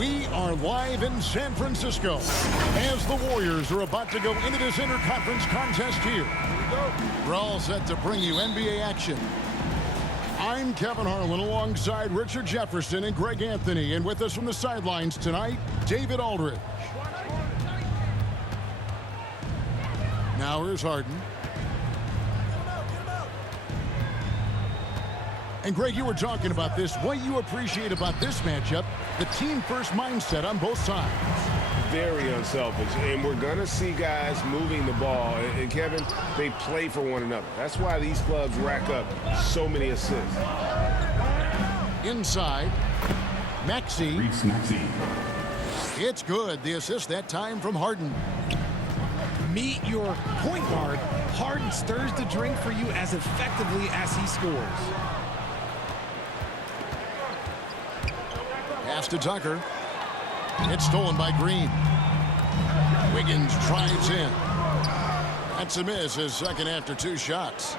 We are live in San Francisco as the Warriors are about to go into this interconference contest here. We're all set to bring you NBA action. I'm Kevin Harlan alongside Richard Jefferson and Greg Anthony, and with us from the sidelines tonight, David Aldridge. Now here's Harden. And Greg, you were talking about this. What you appreciate about this matchup, the team-first mindset on both sides. Very unselfish, and we're going to see guys moving the ball. And Kevin, they play for one another. That's why these clubs rack up so many assists. Inside, Maxey. It's good. The assist that time from Harden. Meet your point guard. Harden stirs the drink for you as effectively as he scores. Pass to Tucker. It's stolen by Green. Wiggins drives in. That's a miss, his second after two shots.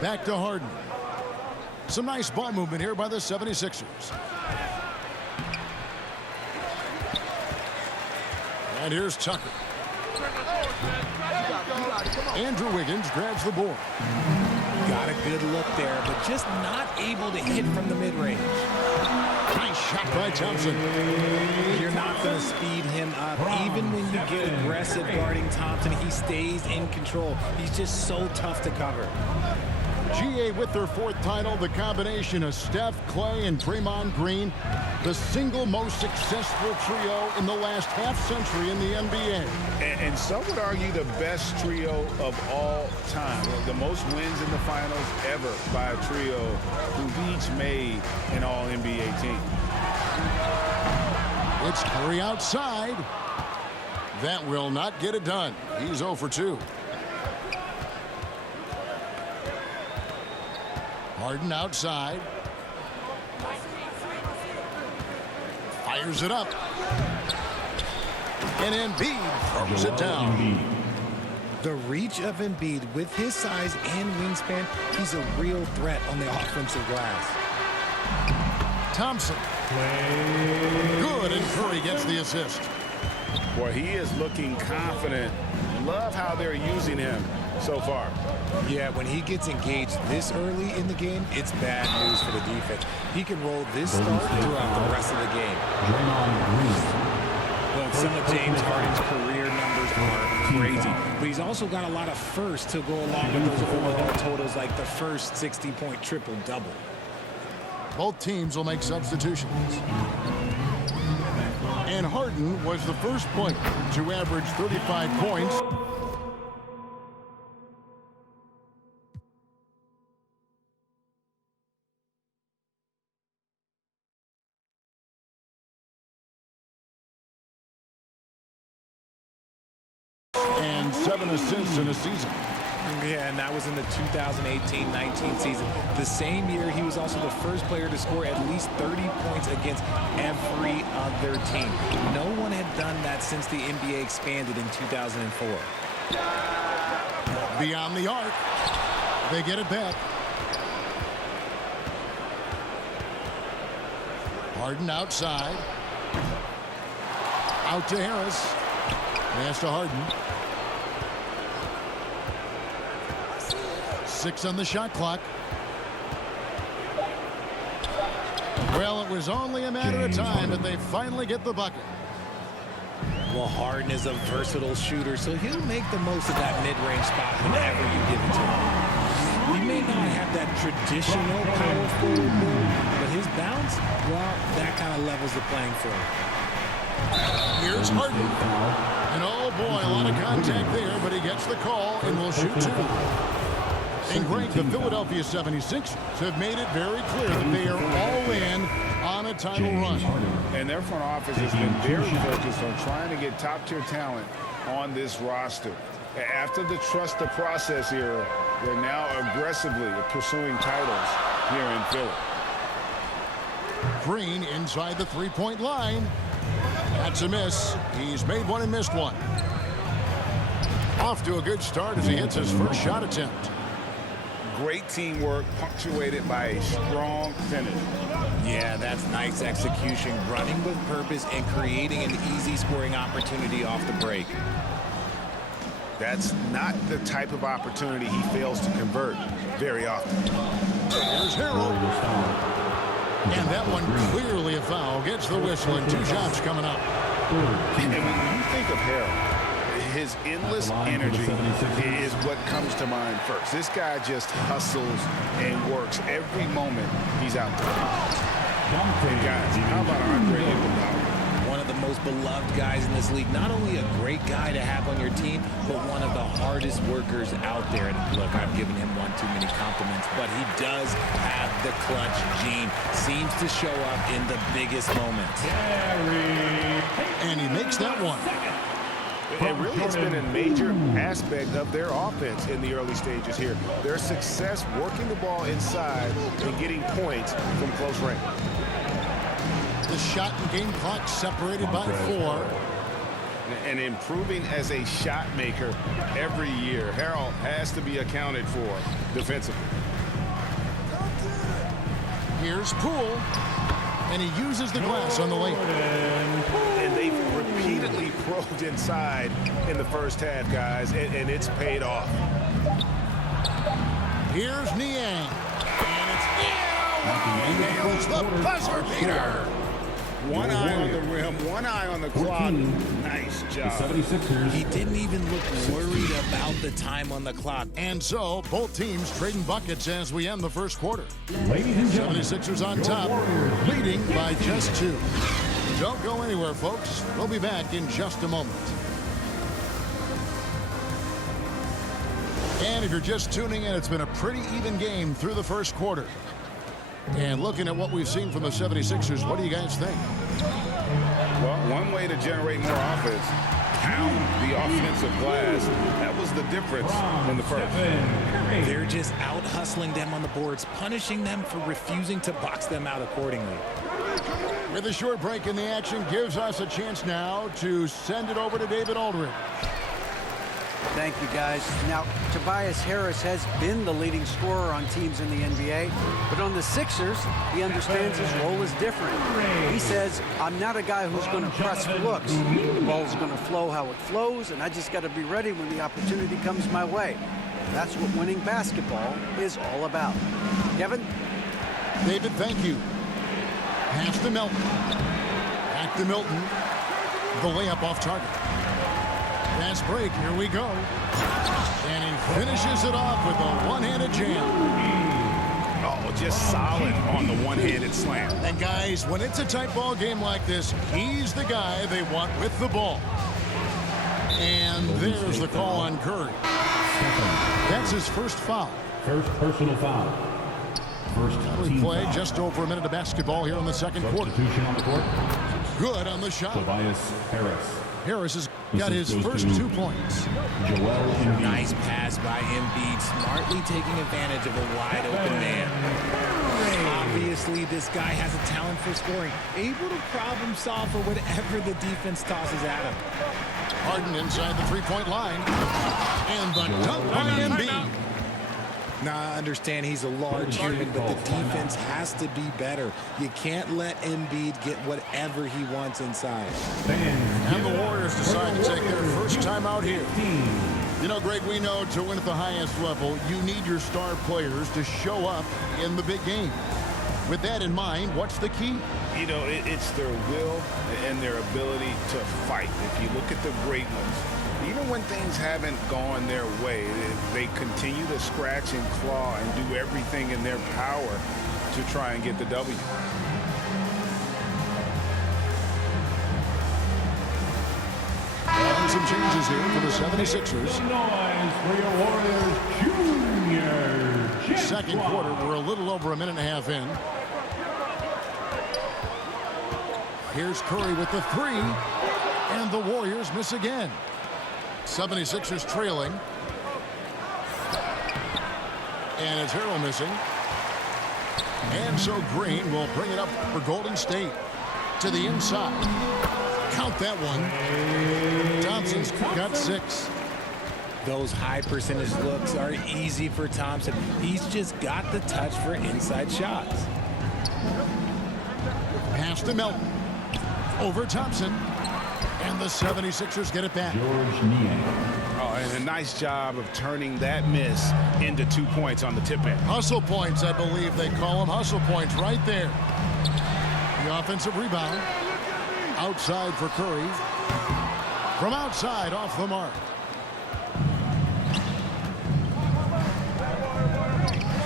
Back to Harden. Some nice ball movement here by the 76ers. And here's Tucker. Andrew Wiggins grabs the board. Got a good look there, but just not able to hit from the mid-range. Nice shot by Thompson. You're not going to speed him up. Even when you get aggressive guarding Thompson, he stays in control. He's just so tough to cover. GA with their fourth title, the combination of Steph, Clay, and Draymond Green, the single most successful trio in the last half-century in the NBA. And some would argue the best trio of all time. The most wins in the finals ever by a trio who've each made an All-NBA team. It's Curry outside. That will not get it done. He's 0 for 2. Harden outside. Fires it up. And Embiid throws it down. The reach of Embiid with his size and wingspan, he's a real threat on the offensive glass. Thompson. Good, and Curry gets the assist. Boy, he is looking confident. Love how they're using him so far. Yeah, when he gets engaged this early in the game, it's bad news for the defense. He can roll this start throughout the rest of the game. Well, some of James Harden's career numbers are crazy, but he's also got a lot of firsts to go along with those overall totals, like the first 60-point triple-double. Both teams will make substitutions. And Harden was the first player to average 35 points. And 7 assists in a season. Yeah, and that was in the 2018-19 season. The same year, he was also the first player to score at least 30 points against every other team. No one had done that since the NBA expanded in 2004. Beyond the arc. They get it back. Harden outside. Out to Harris. Pass to Harden. 6 on the shot clock. Well, it was only a matter of time that they finally get the bucket. Well, Harden is a versatile shooter, so he'll make the most of that mid-range spot whenever you give it to him. He may not have that traditional power forward move, but his bounce, well, that kind of levels the playing field. Here's Harden. And oh boy, a lot of contact there, but he gets the call and will shoot 2. And Greg, the Philadelphia 76ers have made it very clear that they are all in on a title run. And their front office has been very focused on trying to get top-tier talent on this roster. After the trust the process era, they're now aggressively pursuing titles here in Philly. Green inside the three-point line. That's a miss. He's made one and missed one. Off to a good start as he hits his first shot attempt. great teamwork punctuated by a strong finish. Yeah, that's nice execution, running with purpose and creating an easy scoring opportunity off the break. That's not the type of opportunity he fails to convert very often. Here's Harold. And that one clearly a foul. Gets the whistle and 2 shots coming up. And when you think of Harold, his endless energy is what comes to mind first. This guy just hustles and works every moment he's out there. And guys, how about Andre Iguodala? One of the most beloved guys in this league. Not only a great guy to have on your team, but one of the hardest workers out there. And look, I've given him one too many compliments, but he does have the clutch gene. Seems to show up in the biggest moments. And he makes that one. It really has been a major aspect of their offense in the early stages here. Their success working the ball inside and getting points from close range. The shot and game clock separated by 4. And improving as a shot maker every year. Harold has to be accounted for defensively. Here's Poole. And he uses the glass on the layup. And they've repeatedly probed inside in the first half, guys, and it's paid off. Here's Niang. And it's Niang. Nails the buzzer beater. One eye on the rim, one eye on the clock. Nice job. 76ers. He didn't even look worried about the time on the clock. And so both teams trading buckets as we end the first quarter. Ladies and gentlemen, 76ers on top, leading by just 2. Don't go anywhere, folks. We'll be back in just a moment. And if you're just tuning in, it's been a pretty even game through the first quarter. And looking at what we've seen from the 76ers, what do you guys think? Well, one way to generate more offense, pound the offensive glass. That was the difference in the first. They're just out hustling them on the boards, punishing them for refusing to box them out accordingly. With a short break in the action, gives us a chance now to send it over to David Aldridge. Thank you, guys. Now, Tobias Harris has been the leading scorer on teams in the NBA, but on the Sixers, he understands his role is different. He says, I'm not a guy who's going to press for looks. The ball's going to flow how it flows, and I just got to be ready when the opportunity comes my way. That's what winning basketball is all about. Kevin? David, thank you. Pass to Milton. Back to Milton. The layup off target. Fast break, here we go. And he finishes it off with a one-handed jam. Oh, just solid on the one-handed slam. And guys, when it's a tight ball game like this, he's the guy they want with the ball. And there's the call on Curry. That's his first foul. First personal foul. First We team play foul. just over a minute of basketball here in the second quarter. Substitution on the court. Good on the shot. Tobias Harris. Harris has got his first 2 points. Joel Embiid. Nice pass by Embiid, smartly taking advantage of a wide-open man. Obviously, this guy has a talent for scoring, able to problem solve for whatever the defense tosses at him. Harden inside the three-point line. And the dunk by Embiid. Now, I understand he's a large human, but the defense has to be better. You can't let Embiid get whatever he wants inside. And the Warriors decide to take their first time out here. You know, Greg, we know to win at the highest level, you need your star players to show up in the big game. With that in mind, what's the key? You know, it's their will and their ability to fight. If you look at the great ones, even when things haven't gone their way, they continue to scratch and claw and do everything in their power to try and get the W. And some changes here for the 76ers. Noise for your Warriors Junior. Second quarter, we're a little over a minute and a half in. Here's Curry with the 3. And the Warriors miss again. 76ers trailing. And it's Harrell missing. And so Green will bring it up for Golden State. To the inside. Count that one. Thompson's got 6. Those high percentage looks are easy for Thompson. He's just got the touch for inside shots. Pass to Melton. Over Thompson. And the 76ers get it back. George Niang. Oh, and a nice job of turning that miss into 2 points on the tip end. Hustle points, I believe they call them. Hustle points right there. The offensive rebound. Outside for Curry. From outside, off the mark.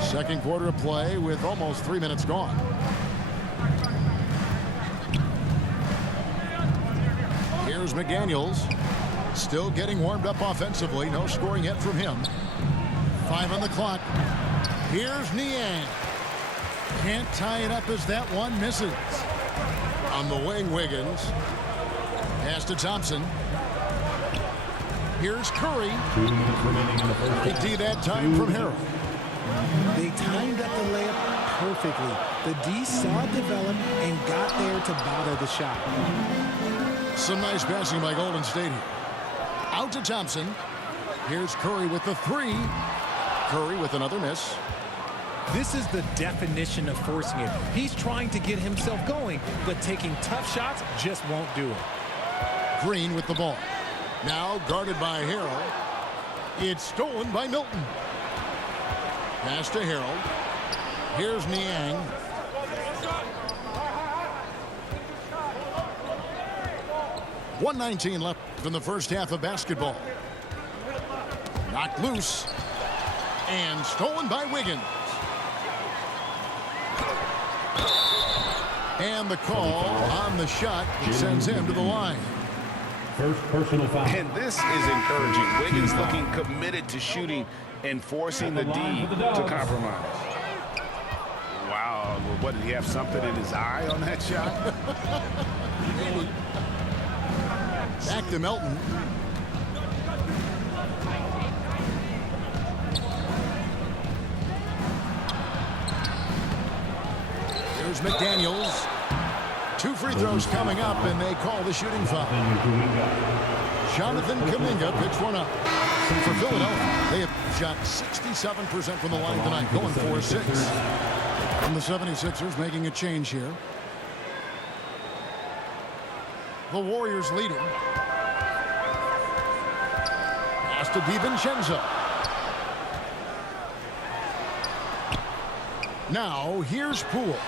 Second quarter of play with almost 3 minutes gone. Here's McDaniels. Still getting warmed up offensively. No scoring yet from him. 5 on the clock. Here's Niang. Can't tie it up as that one misses. On the wing, Wiggins. Pass to Thompson. Here's Curry. 2 minutes remaining in the first Big D that time from Harrell. They timed up the layup perfectly. The D saw it develop and got there to bother the shot. Some nice passing by Golden State here. Out to Thompson. Here's Curry with the 3. Curry with another miss. This is the definition of forcing it. He's trying to get himself going, but taking tough shots just won't do it. Green with the ball. Now guarded by Harrell. It's stolen by Milton. Pass to Harrell. Here's Niang. .119 left in the first half of basketball. Knocked loose. And stolen by Wiggins. And the call on the shot sends him to the line. First personal foul. And this is encouraging. Wiggins looking committed to shooting and forcing the D to compromise. Wow, what, did he have something in his eye on that shot? Back to Melton. Here's McDaniels. 2 free throws coming up, and they call the shooting foul. Jonathan Kuminga picks one up. For Philadelphia, they have shot 67% from the line tonight, going 4-6. And the 76ers making a change here. The Warriors leading. Pass to DiVincenzo. Now, here's Poole.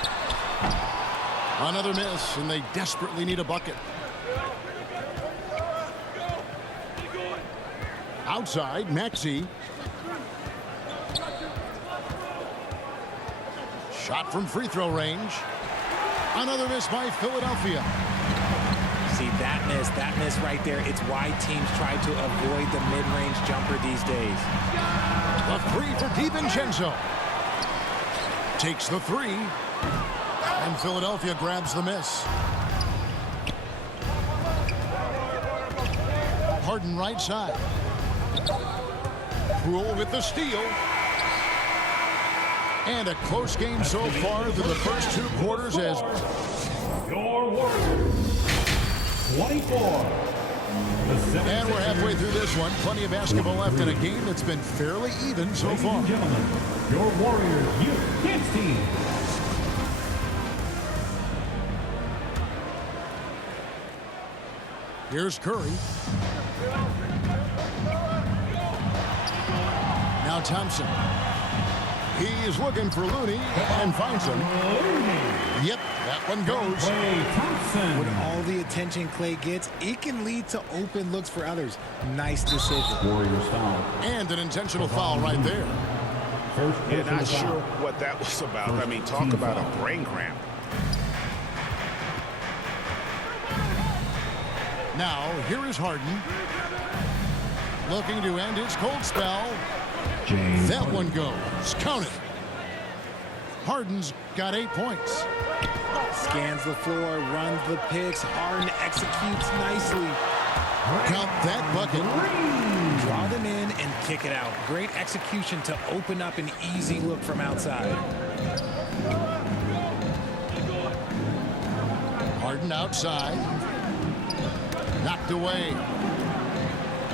Another miss, and they desperately need a bucket. Outside, Maxey. Shot from free throw range. Another miss by Philadelphia. See, that miss right there, it's why teams try to avoid the mid-range jumper these days. The 3 for DiVincenzo. Takes the 3. And Philadelphia grabs the miss. Harden right side. Poole with the steal. And a close game so far through the first 2 quarters as Your Warriors. 24. and we're halfway through this one. Plenty of basketball left in a game that's been fairly even so Ladies far. and gentlemen, your Warriors Youth Kids team. Here's Curry. Now Thompson. He is looking for Looney and finds him. Yep, that one goes. Klay Thompson. With all the attention Klay gets, it can lead to open looks for others. Nice decision. Warriors foul. And an intentional foul right there. First Yeah, personal not foul. sure what that was about. I mean, talk about a brain cramp. Now, here is Harden. Looking to end his cold spell. James That Harden. one goes. Count it. Harden's got 8 points. Scans the floor, runs the picks. Harden executes nicely. Count that bucket. Draw them in and kick it out. Great execution to open up an easy look from outside. Harden outside. Knocked away.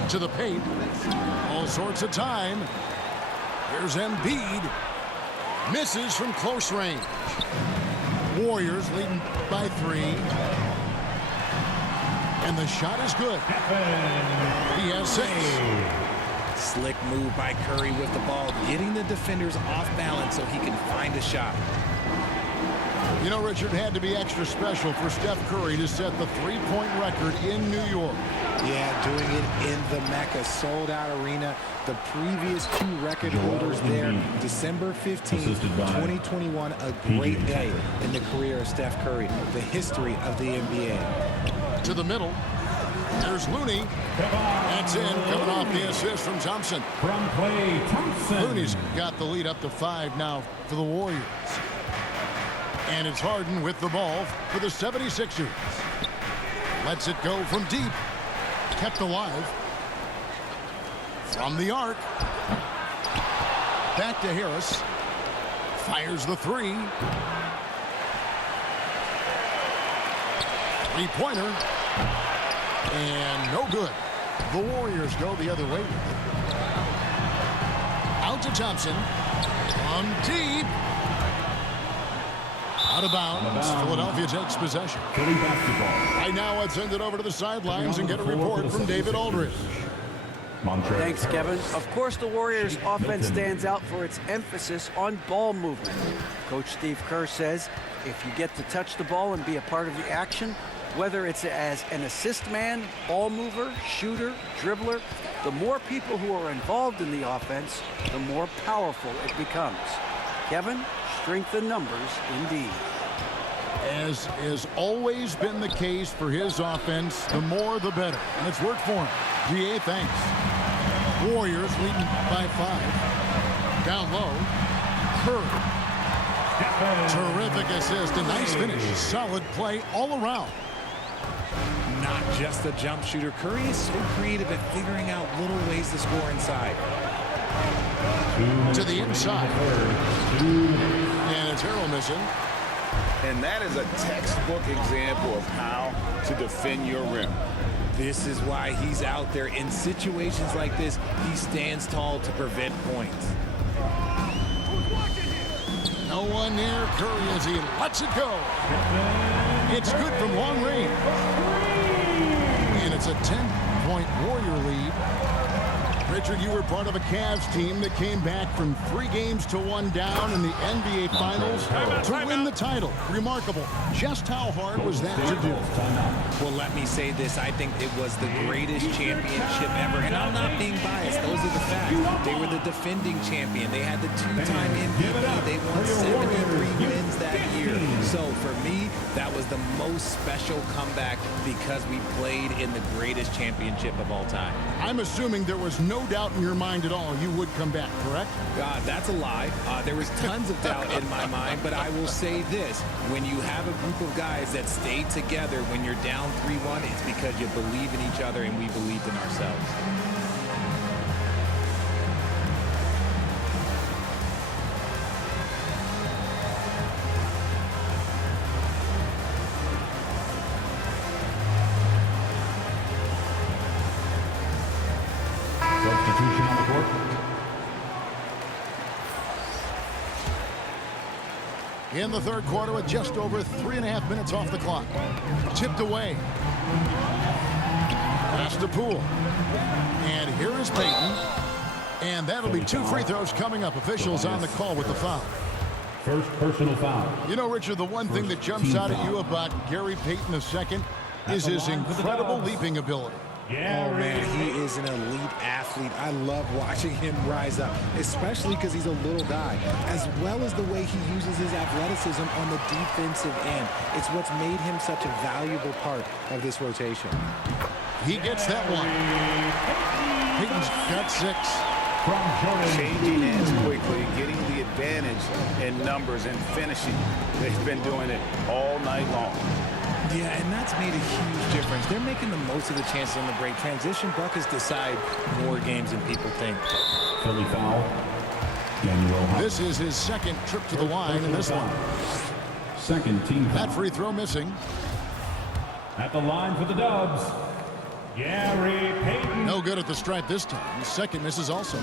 To the paint. All sorts of time. Here's Embiid. Misses from close range. Warriors leading by 3. And the shot is good. He has 6. Slick move by Curry with the ball, getting the defenders off balance so he can find a shot. You know, Richard, had to be extra special for Steph Curry to set the three-point record in New York. Yeah, doing it in the Mecca sold-out arena. The previous 2 record holders there, December 15, 2021, a great day in the career of Steph Curry, the history of the NBA. To the middle. There's Looney. That's in, coming off the assist from Thompson. From Klay Thompson. Looney's got the lead up to 5 now for the Warriors. And it's Harden with the ball for the 76ers. Lets it go from deep. Kept alive. From the arc. Back to Harris. Fires the 3. Three-pointer. And no good. The Warriors go the other way. Out to Thompson. From deep. Out of bounds. Philadelphia takes possession. Philly basketball. Right now, let's send it over to the sidelines and get a report from David Aldridge. Montrez. Thanks, Kevin. Of course, the Warriors' offense stands out for its emphasis on ball movement. Coach Steve Kerr says if you get to touch the ball and be a part of the action, whether it's as an assist man, ball mover, shooter, dribbler, the more people who are involved in the offense, the more powerful it becomes. Kevin, strength in numbers indeed. As has always been the case for his offense, the more the better. And it's worked for him. DA, thanks. Warriors leading by 5. Down low. Curry. Terrific assist. A nice finish. Solid play all around. Not just a jump shooter. Curry is so creative at figuring out little ways to score inside. To the inside. And it's Harrell missing. And that is a textbook example of how to defend your rim. This is why he's out there. In situations like this, he stands tall to prevent points. No one near Curry as he lets it go. It's good from long range. And it's a 10-point Warrior lead. Richard, you were part of a Cavs team that came back from 3 games to 1 down in the NBA Finals to win the title. Remarkable. Just how hard was that to do? Well, let me say this. I think it was the greatest championship ever. And I'm not being biased. Those are the facts. They were the defending champion. They had the 2-time MVP. They won 73 wins that year. So for me, that was the most special comeback because we played in the greatest championship of all time. I'm assuming there was no doubt in your mind at all you would come back, correct? That's a lie. There was tons of doubt in my mind, but I will say this. When you have a group of guys that stay together when you're down 3-1, it's because you believe in each other and we believed in ourselves. Substitution on the court. In the third quarter with just over 3.5 minutes off the clock. Tipped away. Pass to Poole. And here is Payton. And that'll be 2 free throws coming up. Officials on the call with the foul. First personal foul. You know, Richard, the one thing that jumps out at you about Gary Payton II is his incredible leaping ability. Oh, man, he is an elite athlete. I love watching him rise up, especially because he's a little guy, as well as the way he uses his athleticism on the defensive end. It's what's made him such a valuable part of this rotation. He gets that one. Payton's got 6. Changing hands quickly, getting the advantage in numbers and finishing. They've been doing it all night long. Yeah, and that's made a huge difference. They're making the most of the chances on the break. Transition buckets decide more games than people think. Philly foul. This is his second trip to the line in this one. Second team foul. That free throw missing. At the line for the Dubs, Gary Payton. No good at the stripe this time. Second misses also.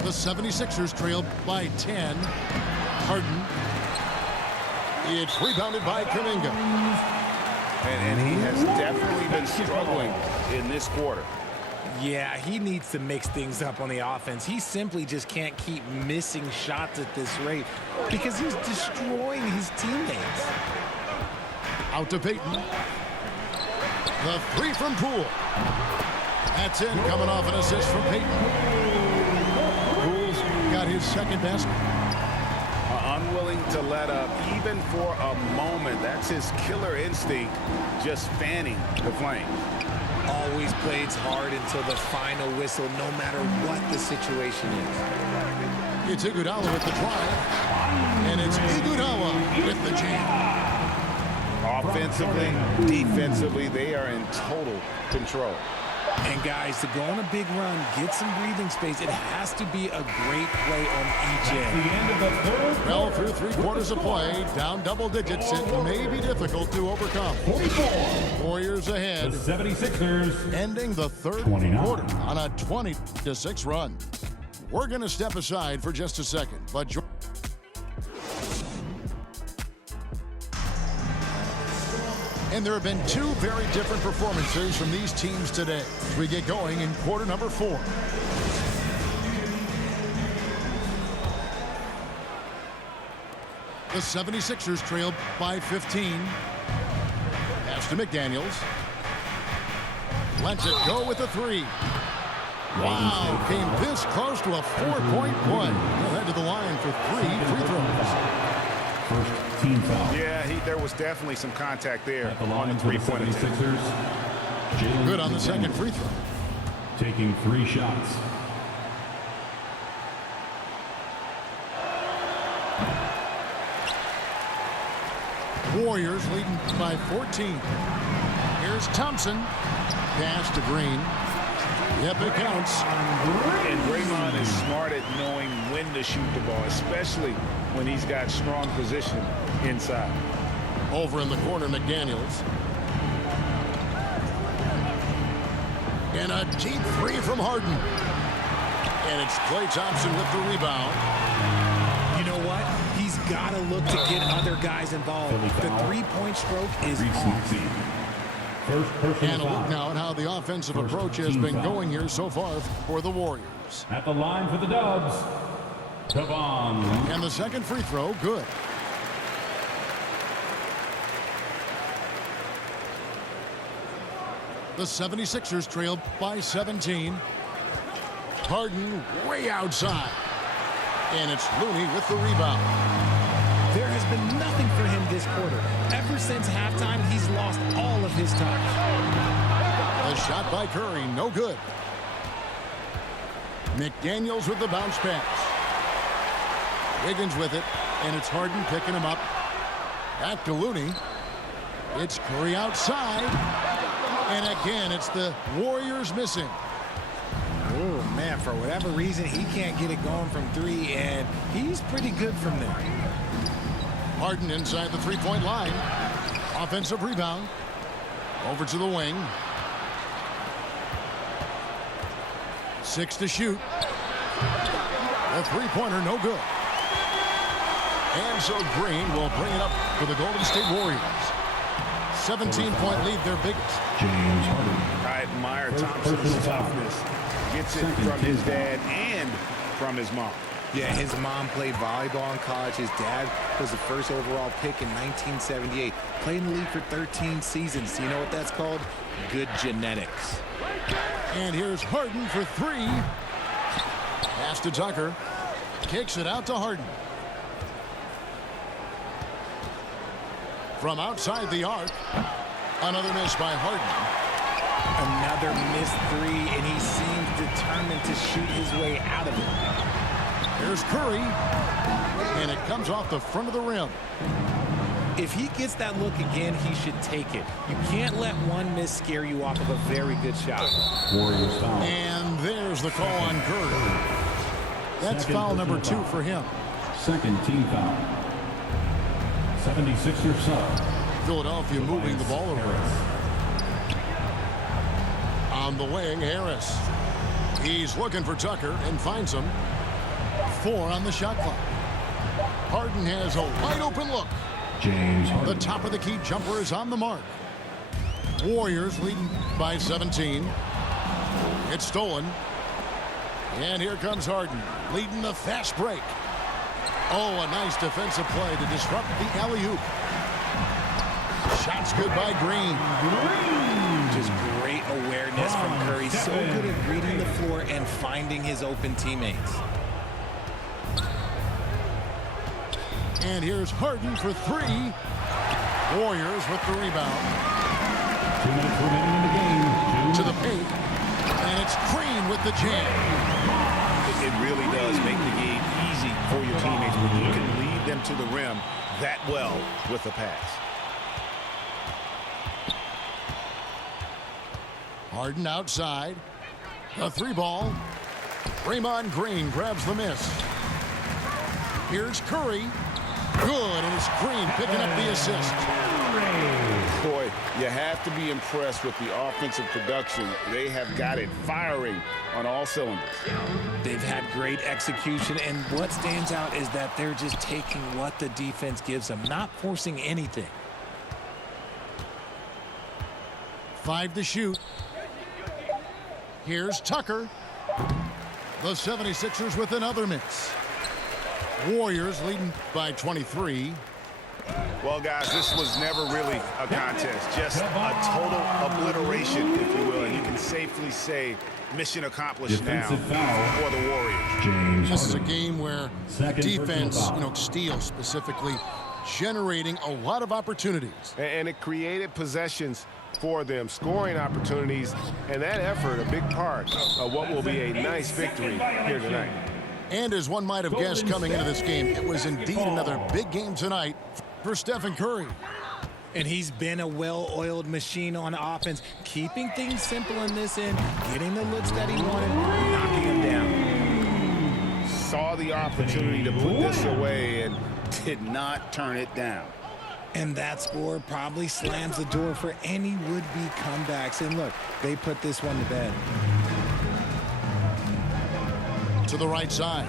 The 76ers trail by 10. Harden. It's rebounded by Kuminga. And he has definitely been struggling in this quarter. Yeah, he needs to mix things up on the offense. He simply just can't keep missing shots at this rate because he's destroying his teammates. Out to Payton. The three from Poole. That's in, coming off an assist from Payton. Poole's got his second basket. Unwilling to let up even for a moment. That's his killer instinct, just fanning the flame. Always plays hard until the final whistle, no matter what the situation is. It's Iguodala with the drive. And it's Iguodala with the jam. Offensively, defensively, they are in total control. And guys, to go on a big run, get some breathing space, it has to be a great play on each end. The end of the third. Well, through 3 quarters of play, down double digits, it may be difficult to overcome. 44. Warriors ahead, The 76ers. ending the third 29. quarter on a 20-6 run. We're going to step aside for just a second, but and there have been two very different performances from these teams today as we get going in quarter number 4. The 76ers trailed by 15. Pass to McDaniels. Lets it go with a 3. Wow, came this close to a 4-point play. He'll head to the line for 3 free throws. First team foul. Yeah, there was definitely some contact there At the on line the for the three-point attempt. 76ers. Jalen Good on the second McDaniels, free throw. Taking 3 shots. Warriors leading by 14. Here's Thompson. Pass to Green. Yep, it counts. And Draymond is smart at knowing when to shoot the ball, especially when he's got strong position inside. Over in the corner, McDaniels. And a deep 3 from Harden. And it's Klay Thompson with the rebound. You know what? He's got to look to get other guys involved. The three-point stroke is Reese on. Maxey. First personal And a look foul. now at how the offensive First approach has team been foul. going here so far for the Warriors. At the line for the Dubs. Tavon. And the second free throw, good. The 76ers trailed by 17. Harden way outside. And it's Looney with the rebound. There has been nothing for him this quarter. Ever since halftime, he's lost all of his touch. A shot by Curry, no good. McDaniels with the bounce pass. Wiggins with it, and it's Harden picking him up. Back to Looney. It's Curry outside. And again, it's the Warriors missing. Oh, man, for whatever reason, he can't get it going from 3, and he's pretty good from there. Harden inside the three-point line. Offensive rebound. Over to the wing. 6 to shoot. The three-pointer, no good. And so Green will bring it up for the Golden State Warriors. 17-point lead, their biggest. James Harden. I admire Personal Thompson's foul. toughness. Gets it Second from his team foul. dad and from his mom. Yeah, his mom played volleyball in college. His dad was the first overall pick in 1978. Played in the league for 13 seasons. You know what that's called? Good genetics. And here's Harden for 3. Pass to Tucker. Kicks it out to Harden. From outside the arc. Another miss by Harden. Another missed 3, and he seems determined to shoot his way out of it. Here's Curry. And it comes off the front of the rim. If he gets that look again, he should take it. You can't let one miss scare you off of a very good shot. Warriors foul. And there's the call on Curry. That's Second foul number personal 2 foul. for him. Second team foul. 76ers sub. Philadelphia moving the ball around. On the wing, Harris. He's looking for Tucker and finds him. 4 on the shot clock. Harden has a wide open look. James The Harden. top of the key jumper is on the mark. Warriors leading by 17. It's stolen. And here comes Harden, leading the fast break. Oh, a nice defensive play to disrupt the alley-oop. Shots good by Green. Just great awareness from Curry. So good at reading the floor and finding his open teammates. And here's Harden for 3. Warriors with the rebound. 2 minutes remaining in the game. To the paint. And it's Green with the jam. It really does make the game easy for your teammates when you can lead them to the rim that well with the pass. Harden outside. A 3-ball. Draymond Green grabs the miss. Here's Curry. Good, and it's Green picking up the assist. Boy, you have to be impressed with the offensive production. They have got it firing on all cylinders. They've had great execution, and what stands out is that they're just taking what the defense gives them, not forcing anything. 5 to shoot. Here's Tucker. The 76ers with another miss. Warriors leading by 23. Well, guys, this was never really a contest. Just a total obliteration, if you will. And you can safely say mission accomplished now Defensive foul. for the Warriors. James This is a Harden. game where Second defense, personal foul. steals specifically, generating a lot of opportunities. And it created possessions for them, scoring opportunities, and that effort a big part of what will be a nice victory here tonight. And as one might have guessed coming into this game, it was indeed another big game tonight for Stephen Curry. And he's been a well-oiled machine on offense, keeping things simple in this end, getting the looks that he wanted, knocking him down. Saw the opportunity to put this away and did not turn it down. And that score probably slams the door for any would-be comebacks. And look, they put this one to bed. To the right side.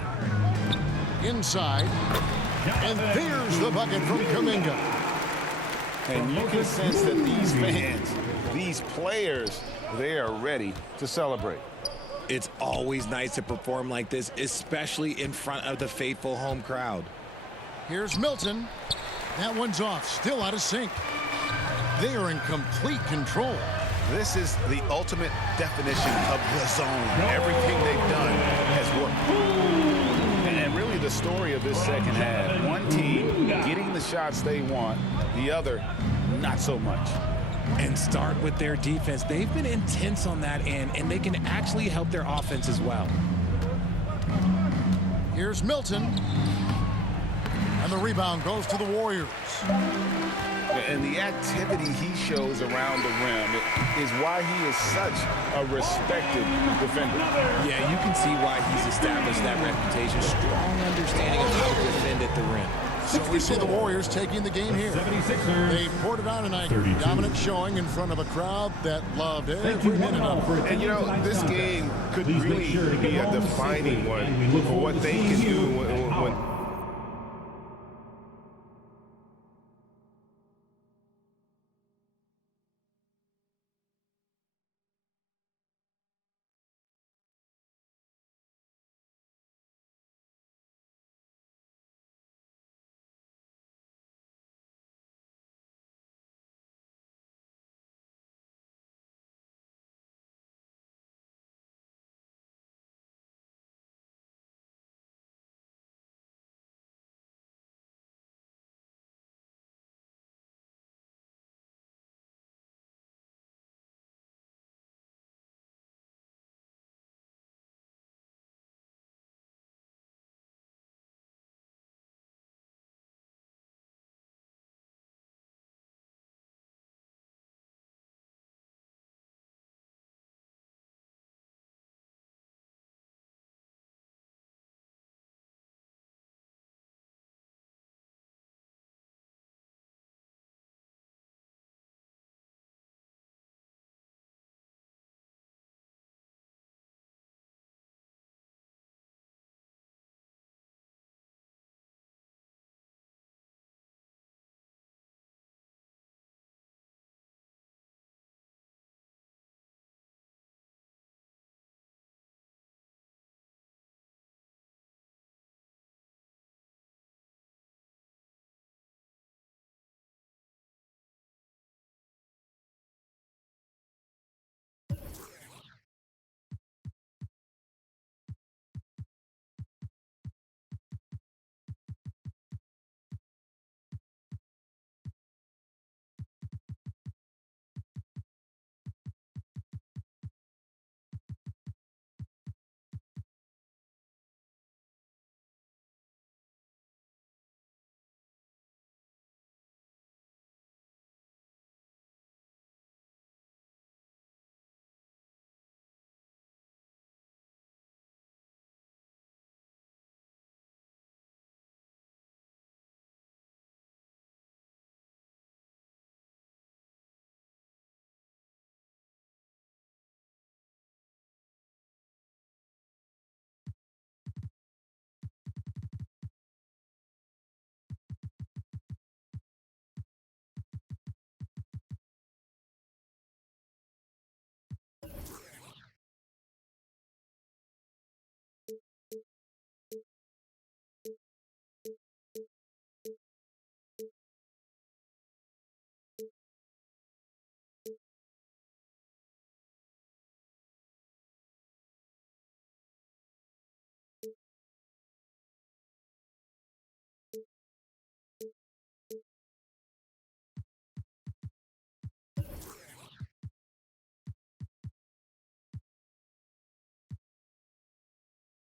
Inside. And there's the bucket from Kuminga. And you can sense that these fans, these players, they are ready to celebrate. It's always nice to perform like this, especially in front of the faithful home crowd. Here's Milton. That one's off, still out of sync. They are in complete control. This is the ultimate definition of the zone. Everything they've done has worked. And really the story of this second half, one team getting the shots they want, the other not so much. And start with their defense. They've been intense on that end, and they can actually help their offense as well. Here's Milton. And the rebound goes to the Warriors. And the activity he shows around the rim is why he is such a respected defender. Yeah, you can see why he's established that reputation. Strong understanding of how to defend at the rim. So we see the Warriors taking the game here. 76ers. They poured it on tonight. 32. Dominant showing in front of a crowd that loved every minute of it. And, this game could really be a defining one for what they can do when